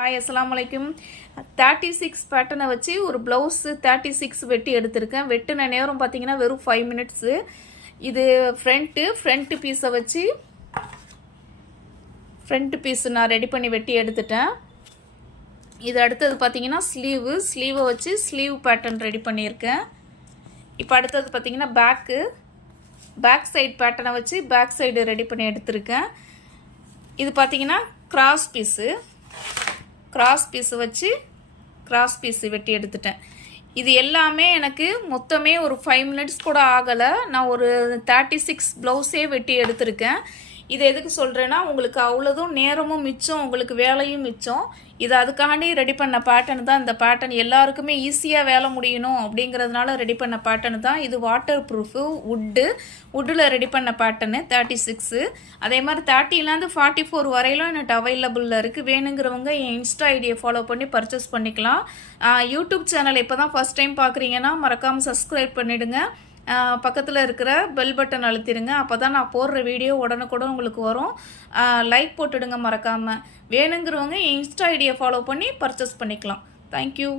Hi அஸ்லாம் வலைக்கும் thirty six பேட்டனை வச்சு ஒரு ப்ளவுஸு தேர்ட்டி சிக்ஸ் வெட்டி எடுத்திருக்கேன். வெட்டின நேரம் பார்த்தீங்கன்னா வெறும் ஃபைவ் மினிட்ஸு இது ஃப்ரண்ட்டு ஃப்ரண்ட்டு பீஸை வச்சு ஃப்ரண்ட் பீஸ் நான் ரெடி பண்ணி வெட்டி எடுத்துட்டேன். இது அடுத்தது பார்த்தீங்கன்னா ஸ்லீவு ஸ்லீவை வச்சு ஸ்லீவ் பேட்டர்ன் ரெடி பண்ணியிருக்கேன். இப்போ அடுத்தது பார்த்தீங்கன்னா பேக்கு பேக் சைடு பேட்டனை வச்சு பேக் சைடு ரெடி பண்ணி எடுத்திருக்கேன். இது பார்த்தீங்கன்னா கிராஸ் பீஸு கிராஸ் பீஸை வச்சு கிராஸ் பீஸு வெட்டி எடுத்துட்டேன். இது எல்லாமே எனக்கு மொத்தமே ஒரு ஃபைவ் மினிட்ஸ் கூட ஆகலை. நான் ஒரு தேர்ட்டி சிக்ஸ் ப்ளவுஸே வெட்டி எடுத்திருக்கேன். இது எதுக்கு சொல்கிறேன்னா உங்களுக்கு அவ்வளோதும் நேரமும் மிச்சம் உங்களுக்கு வேலையும் மிச்சம். இது அதுக்காண்டி ரெடி பண்ண பேட்டர்ன் தான் இந்த பேட்டர்ன் எல்லாருக்குமே ஈஸியாக வேலை முடியணும் அப்படிங்கிறதுனால ரெடி பண்ண பேட்டர்ன் தான். இது வாட்டர் ப்ரூஃபு வுட்டு உட்டில் ரெடி பண்ண பேட்டர்னு தேர்ட்டி சிக்ஸு அதே மாதிரி தேர்ட்டிலேருந்து ஃபார்ட்டி ஃபோர் வரையிலும் எனக்கு அவைலபிளில் இருக்குது வேணுங்கிறவங்க என் இன்ஸ்டா ஐடியை ஃபாலோ பண்ணி பர்ச்சேஸ் பண்ணிக்கலாம். யூடியூப் சேனல் இப்போ தான் ஃபஸ்ட் டைம் பார்க்குறீங்கன்னா மறக்காமல் சப்ஸ்கிரைப் பண்ணிவிடுங்க பக்கத்தில் இருக்கிற பெல் பட்டன் அழுத்திடுங்க அப்போ தான் நான் போடுற வீடியோ உடனுக்குடன் உங்களுக்கு வரும். லைக் போட்டுடுங்க மறக்காமல் வேணுங்கிறவங்க என் இன்ஸ்டா ஐடியை ஃபாலோ பண்ணி பர்ச்சேஸ் பண்ணிக்கலாம். Thank you